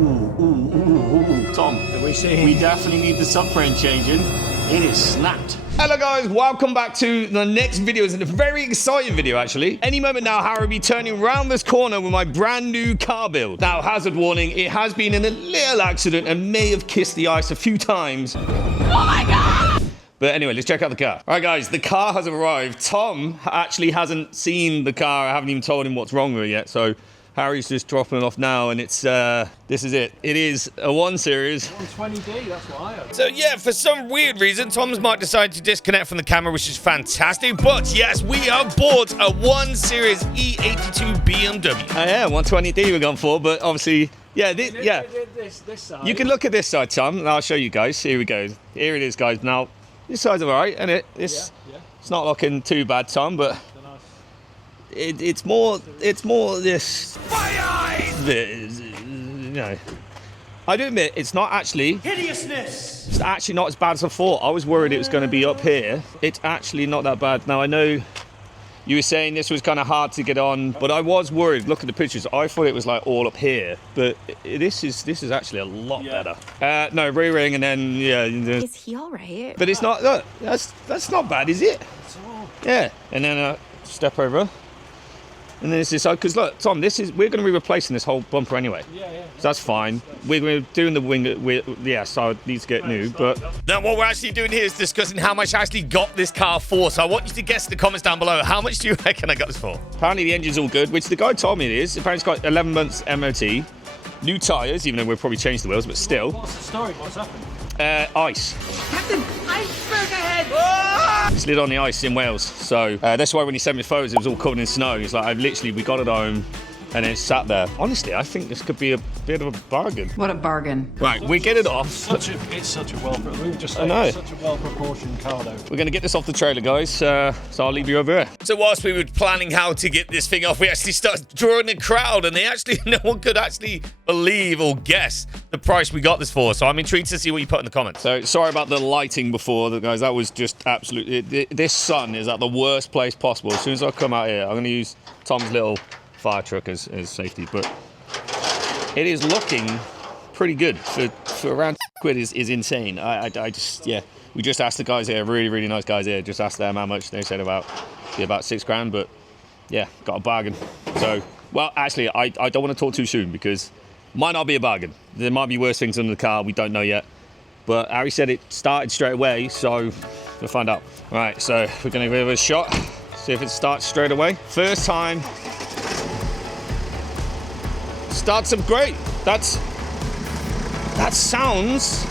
Tom, we definitely need the subframe changing. It is snapped. Hello guys, welcome back to the next video. It's a very exciting video actually. Any moment now, Harry will be turning around this corner with my brand new car build. Now, hazard warning, it has been in a little accident and may have kissed the ice a few times. Oh my God! But anyway, let's check out the car. All right guys, the car has arrived. Tom actually hasn't seen the car. I haven't even told him what's wrong with it yet. So Harry's just dropping it off now, and it's, this is it. It is a 1 Series. 120D, that's what I have. So yeah, for some weird reason, Tom's might decide to disconnect from the camera, which is fantastic. But yes, we have bought a 1 Series E82 BMW. Yeah, 120D we're going for, but obviously, yeah, This side. You can look at this side, Tom, and I'll show you guys. Here we go. Here it is, guys. Now, this side's all right, isn't it? It's not looking too bad, Tom, but it's more this. You know, I do admit it's not actually Hideousness! It's actually not as bad as I thought. I was worried it was going to be up here. It's actually not that bad. Now I know you were saying this was kind of hard to get on, but I was worried. Look at the pictures. I thought it was like all up here, but this is actually a lot better. No, rear ring, and then Is he all right? But it's not. Look, that's not bad, is it? Yeah, and then step over. And then it's this side, because look, Tom, we're going to be replacing this whole bumper anyway. Yeah. So that's fine. We're doing the wing, so it needs to get new, but... Now, what we're actually doing here is discussing how much I actually got this car for. So I want you to guess in the comments down below, how much do you reckon I got this for? Apparently the engine's all good, which the guy told me it is. Apparently it's got 11 months MOT. New tyres, even though we'll probably change the wheels, but still. What's the story? What's happened? Ice. Captain, iceberg ahead! Slid on the ice in Wales. So that's why when he sent me photos, it was all covered in snow. He's like, we got it home, and it sat there. Honestly, I think this could be a bit of a bargain. What a bargain. Right, we get it off. It's such a well-proportioned car, though. We're going to get this off the trailer, guys, so I'll leave you over here. So whilst we were planning how to get this thing off, we actually started drawing a crowd, and no one could actually believe or guess the price we got this for. So I'm intrigued to see what you put in the comments. So sorry about the lighting before, guys. That was just absolutely... This sun is at the worst place possible. As soon as I come out here, I'm going to use Tom's little fire truck as safety, but it is looking pretty good for around £6 is insane. I just, we just asked the guys here, really nice guys here, just asked them how much. They said about £6,000, but yeah, got a bargain. So, well, actually, I don't want to talk too soon because might not be a bargain. There might be worse things under the car, we don't know yet. But Harry said it started straight away, so we'll find out. All right, so we're gonna give it a shot, see if it starts straight away. First time. Starts up great. That sounds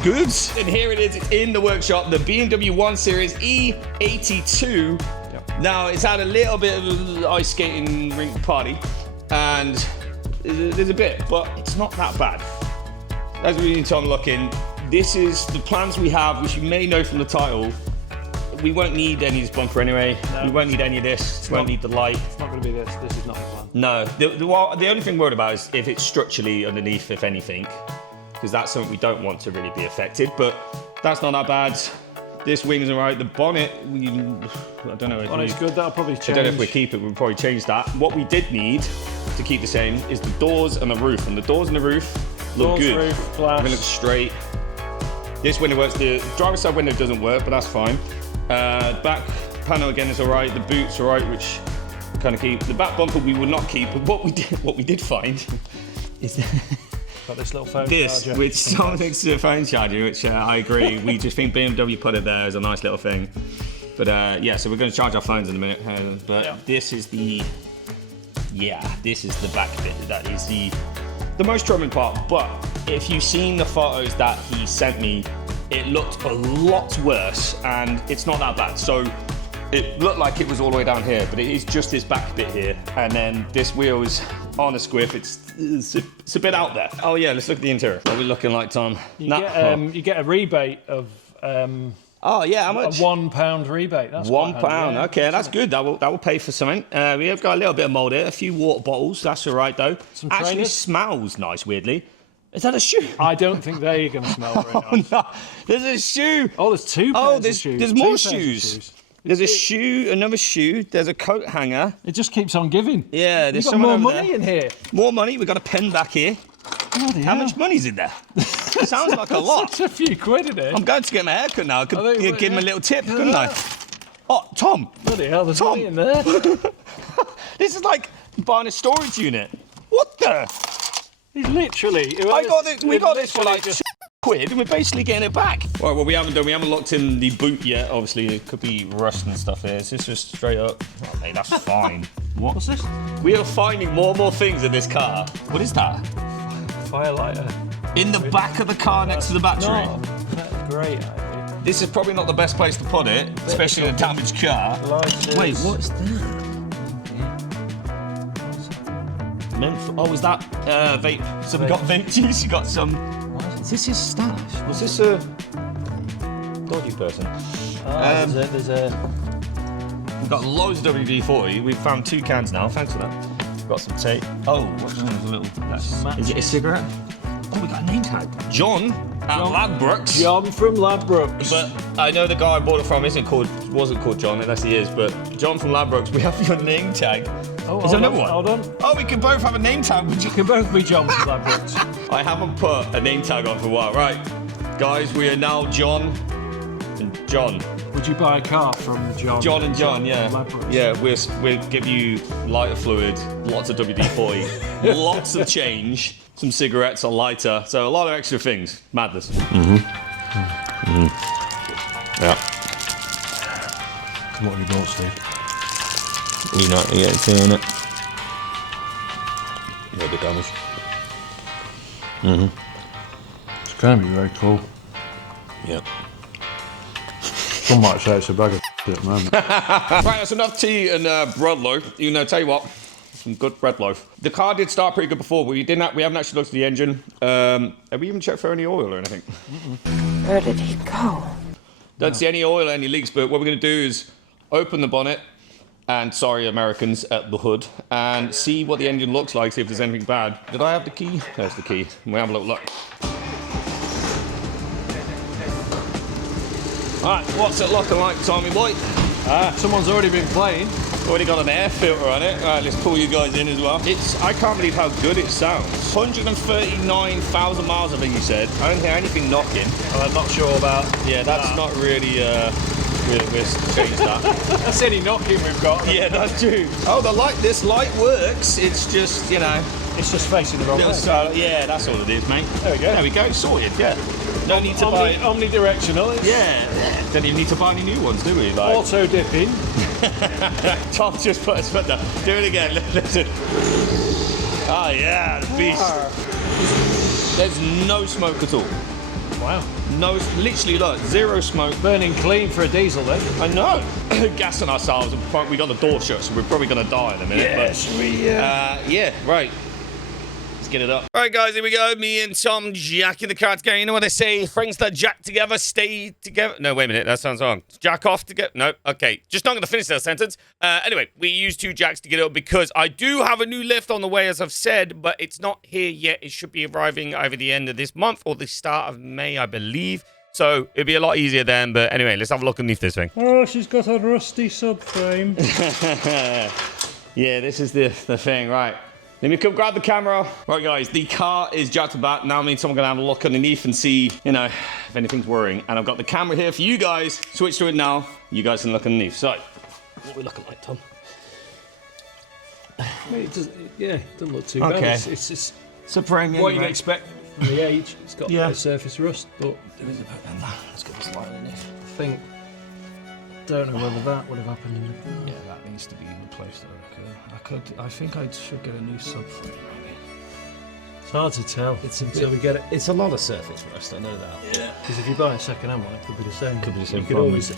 good. And here it is, it's in the workshop, the BMW 1 Series E82. Yep. Now, it's had a little bit of an ice skating rink party, and there's a bit, but it's not that bad. As we need Tom looking, this is the plans we have, which you may know from the title. We won't need any of this bumper anyway. No, we won't need any of this. We won't need the light. It's not going to be this. This is not the plan. No. The only thing we're worried about is if it's structurally underneath, if anything, because that's something we don't want to really be affected. But that's not that bad. This wing's all right. The bonnet, I don't know. Bonnet's good. That'll probably change. I don't know if we keep it. We'll probably change that. What we did need to keep the same is the doors and the roof. And the doors and the roof look good. Roof, glass. They look straight. This window works. The driver's side window doesn't work, but that's fine. Back panel again is all right. The boot's all right, which kind of keep. The back bumper we will not keep. But what we did find is got this little phone charger. Which Tom thinks is a phone charger, which I agree. We just think BMW put it there as a nice little thing. But so we're going to charge our phones in a minute. This is the back bit. That is the most troubling part. But if you've seen the photos that he sent me, it looked a lot worse, and it's not that bad. So it looked like it was all the way down here, but it is just this back bit here, and then this wheel is on a squiff. It's a bit out there. Oh yeah, let's look at the interior. What are we looking like, Tom? You get a rebate of oh yeah, how much? A £1 rebate. That's £1. Yeah. Okay, that's good. That will pay for something. We have got a little bit of mould here, a few water bottles. That's all right though. Actually smells nice, weirdly. Is that a shoe? I don't think they're going to smell very nice. No. There's a shoe. Oh, there's two pairs of shoes. There's more shoes. There's a shoe, another shoe. There's a coat hanger. It just keeps on giving. Yeah, there's You've got someone more over money there. in here. More money. We've got a pen back here. Bloody How hell. much money's in there? Sounds like a lot. That's a few quid in it. I'm going to get my haircut now. I could I think- give him a yeah. little tip, couldn't I? Oh, Tom. Bloody hell, there's Tom. money in there. This is like buying a storage unit. What the? He's literally. We got this for like £2 and we're basically getting it back. Right, well, we haven't locked in the boot yet. Obviously, it could be rust and stuff here. Is this just straight up? Oh, mate, that's fine. What's this? We are finding more and more things in this car. What is that? Firelighter. In the back of the car next to the battery. No, that's a great idea. This is probably not the best place to put it, especially in a damaged car. Lighters. Wait, what's that? Oh, is that vape? So we got vape juice, you got some... Is this his stash? Was this a dodgy person? There's a. We've got loads of WD-40. We've found 2 cans now. Thanks for that. We've got some tape. Oh, what's this? A little... Is it a cigarette? Oh, we got a name tag. John at Ladbrokes. John from Ladbrokes. But I know the guy I bought it from wasn't called John, unless he is. But John from Ladbrokes, we have your name tag. Oh, Is there another one? Hold on. Oh, we can both have a name tag. You can both be John from Ladbrokes. I haven't put a name tag on for a while. Right, guys, we are now John and John. Would you buy a car from John? John and John, yeah. Ladbrokes? Yeah, we'll give you lighter fluid, lots of WD-40, lots of change, some cigarettes, a lighter, so a lot of extra things. Madness. Yeah. What have you bought, Steve? You know, yeah, seeing it. No bit damage. It's going to be very cool. Yeah. Some might say it's a bag of shit at the moment. Right, that's enough tea and bread loaf. You know, tell you what, some good bread loaf. The car did start pretty good before, but we haven't actually looked at the engine. Have we even checked for any oil or anything? Where did he go? Don't see any oil or any leaks, but what we're going to do is open the bonnet and, sorry, Americans, at the hood, and see what the engine looks like, see if there's anything bad. Did I have the key? There's the key. We'll have a little look. Alright, what's it looking like, Tommy boy? Someone's already been playing. Already got an air filter on it. Alright, let's pull you guys in as well. I can't believe how good it sounds. 139,000 miles, I think you said. I don't hear anything knocking. I'm not sure about. Yeah, that's not really, we'll change that. That's any knocking we've got. Yeah, that's true. Oh, this light works. It's just, you know, It's just facing the wrong way. yeah, that's all it is, mate. There we go. There we go, sorted, yeah. No need to buy... Omnidirectional. Yeah, don't even need to buy any new ones, do we? Like, Auto dipping. Tom just put his foot down. Do it again, listen. Oh, yeah, the beast. There's no smoke at all. Wow. No, literally, look, zero smoke. Burning clean for a diesel then. I know. Gassing ourselves. We got the door shut, so we're probably going to die in a minute. Yeah, right. Let's get it up. All right, guys, here we go. Me and Tom jacking the car together. You know what they say? Things that jack together stay together. No, wait a minute. That sounds wrong. Jack off together. No, okay. Just not going to finish that sentence. Anyway, we used 2 jacks to get it up because I do have a new lift on the way, as I've said, but it's not here yet. It should be arriving over the end of this month or the start of May, I believe. So it'll be a lot easier then. But anyway, let's have a look underneath this thing. Oh, she's got a rusty subframe. Yeah, this is the thing, right. Let me come grab the camera. Right, guys, the car is jacked to bat. Now means someone's going to have a look underneath and see, you know, if anything's worrying. And I've got the camera here for you guys. Switch to it now. You guys can look underneath. So, what are we looking like, Tom? It doesn't look too bad. Okay. It's Subframe, what you'd expect from the age. It's got Yeah. a surface rust, but There is a bit of that. Let's get this light underneath. I think. Don't know whether that would have happened in the. Yeah, that needs to be replaced, I think I should get a new subframe, maybe. It's hard to tell until we get it. It's a lot of surface rust, I know that. Yeah. Because if you buy a second-hand one, it could be the same. Could be the same You could problem. always,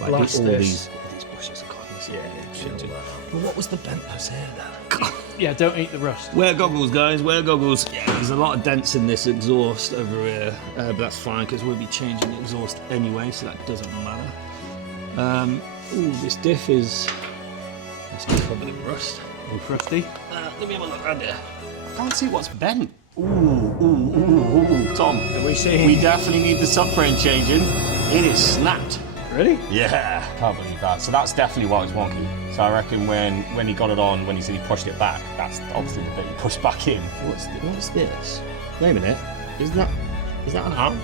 Like blast all this. these bushes are gone. Yeah, Should do. But what was the bent nose here then? Yeah, don't eat the rust. Wear goggles, guys. Wear goggles. Yeah, there's a lot of dents in this exhaust over here, but that's fine because we'll be changing the exhaust anyway, so that doesn't matter. Ooh, this diff is. It's covered in rust. Rusty. Let me have a look around here. I can't see what's bent. Ooh. Tom, Are we seeing? We definitely need the subframe changing. It is snapped. Really? Yeah, can't believe that. So that's definitely why it was wonky. So I reckon when he got it on, when he said he pushed it back, that's obviously the bit he pushed back in. What's this? Wait a minute. Is that an arm?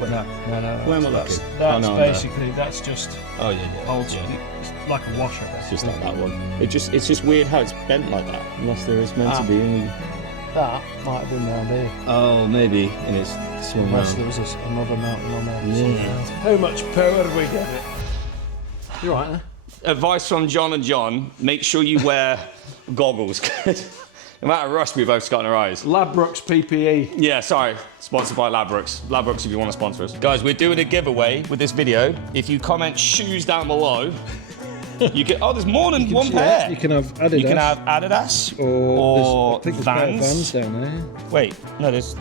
No. Where am I That's looking? Oh, no, basically, that's just Oh yeah. old school. It's like a washer. It's just like that one. It's just weird how it's bent like that. Unless there is meant to be. That might have been round here. Oh, maybe. And it's swung Unless round. there was another mountain on there. Yeah. How much power do we get it? You right there? Advice from John and John: make sure you wear goggles. No matter rust, we both got in our eyes. Ladbrokes PPE. Yeah, sorry. Sponsored by Ladbrokes. Ladbrokes, if you want to sponsor us. Guys, we're doing a giveaway with this video. If you comment shoes down below, you get. Oh, there's more than one pair. You can have Adidas. You can have Adidas or or I think there's a pair of Vans. Vans down there. Wait, no, there's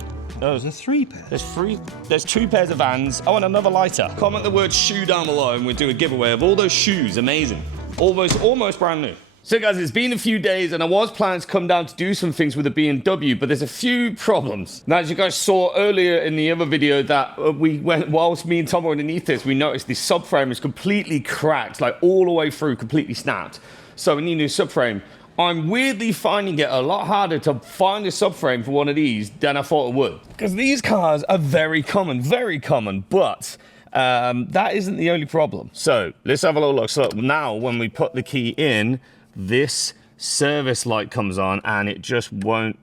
3 pairs. There's 3. There's 2 pairs of Vans. Oh, and another lighter. Comment the word shoe down below, and we'll do a giveaway of all those shoes. Amazing. Almost brand new. So guys, it's been a few days and I was planning to come down to do some things with the BMW, but there's a few problems. Now, as you guys saw earlier in the other video that whilst me and Tom were underneath this, we noticed the subframe is completely cracked, like all the way through, completely snapped. So we need a new subframe. I'm weirdly finding it a lot harder to find a subframe for one of these than I thought it would. Because these cars are very common, but that isn't the only problem. So let's have a little look. So now when we put the key in, this service light comes on and it just won't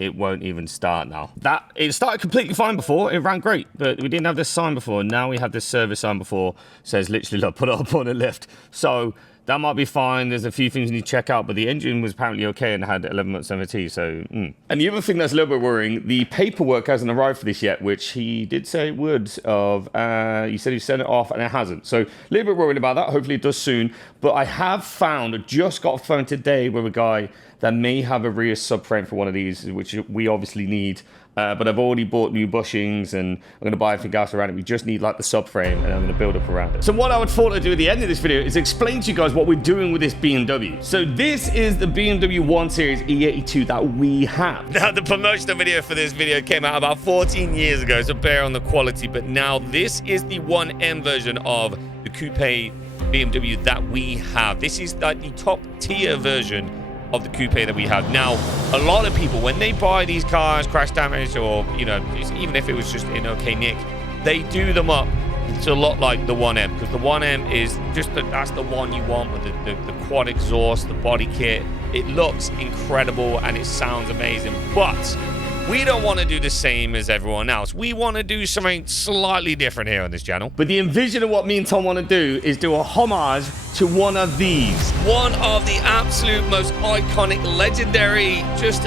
even start now. It started completely fine before, it ran great, but we didn't have this sign before. Now we have this service sign before, says literally, look, put it up on a lift. So that might be fine. There's a few things you need to check out, but the engine was apparently okay and had 11 months MOT, so. And the other thing that's a little bit worrying, the paperwork hasn't arrived for this yet, which he did say it would he said he sent it off and it hasn't. So a little bit worried about that. Hopefully it does soon. But I have found, just got a phone today with a guy that may have a rear subframe for one of these, which we obviously need. But I've already bought new bushings and I'm going to buy everything else around it. We just need like the subframe and I'm going to build up around it. So what I would thought I'd do at the end of this video is explain to you guys what we're doing with this BMW. So this is the BMW 1 Series E82 that we have. Now, the promotional video for this video came out about 14 years ago, so bear on the quality. But now this is the 1M version of the coupe BMW that we have. This is like the top tier version of the coupe that we have. Now, a lot of people, when they buy these cars, crash damage, or, you know, even if it was just in okay nick, they do them up to a lot like the 1M, because the 1M is just, that's the one you want with the quad exhaust, the body kit. It looks incredible and it sounds amazing, but we don't want to do the same as everyone else. We want to do something slightly different here on this channel. But the envision of what me and Tom want to do is do a homage to one of these. One of the absolute most iconic, legendary, just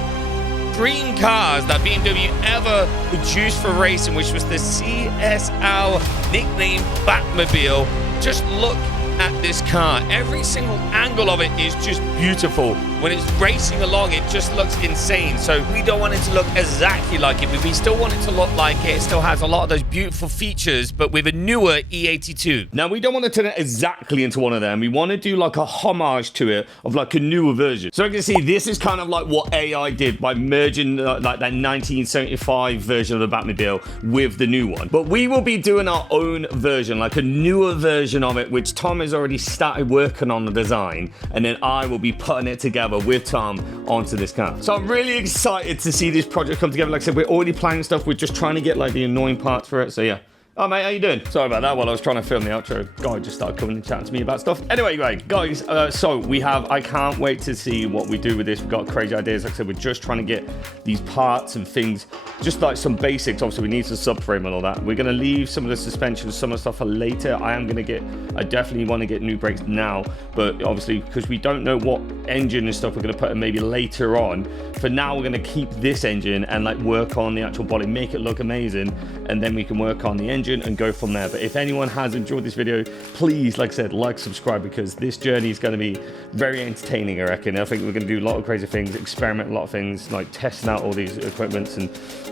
dream cars that BMW ever produced for racing, which was the CSL, nicknamed Batmobile. Just look at this car. Every single angle of it is just beautiful. When it's racing along, it just looks insane. So we don't want it to look exactly like it, but we still want it to look like it. It still has a lot of those beautiful features, but with a newer E82. Now, we don't want to turn it exactly into one of them. We want to do like a homage to it of like a newer version. So you can see this is kind of like what AI did by merging like that 1975 version of the Batmobile with the new one. But we will be doing our own version, like a newer version of it, which Tom has already started working on the design, and then I will be putting it together with Tom onto this car. So I'm really excited to see this project come together. Like I said, we're already planning stuff. We're just trying to get like the annoying parts for it. So yeah. Oh mate, how you doing? Sorry about that while I was trying to film the outro. Guy just started coming and chatting to me about stuff. Anyway, guys, so I can't wait to see what we do with this. We've got crazy ideas. Like I said, we're just trying to get these parts and things, just like some basics. Obviously, we need some subframe and all that. We're going to leave some of the suspension, some of the stuff for later. I definitely want to get new brakes now, but obviously, because we don't know what engine and stuff we're going to put in maybe later on, for now, we're going to keep this engine and like work on the actual body, make it look amazing, and then we can work on the engine and go from there. But if anyone has enjoyed this video, please, like I said, like, subscribe, because this journey is going to be very entertaining, I reckon. I think we're going to do a lot of crazy things, experiment a lot of things, like testing out all these equipments and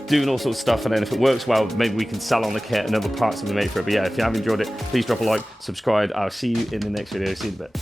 doing all sorts of stuff. And then if it works well, maybe we can sell on the kit and other parts that we made for it. But yeah, if you have enjoyed it, please drop a like, subscribe. I'll see you in the next video. See you in a bit.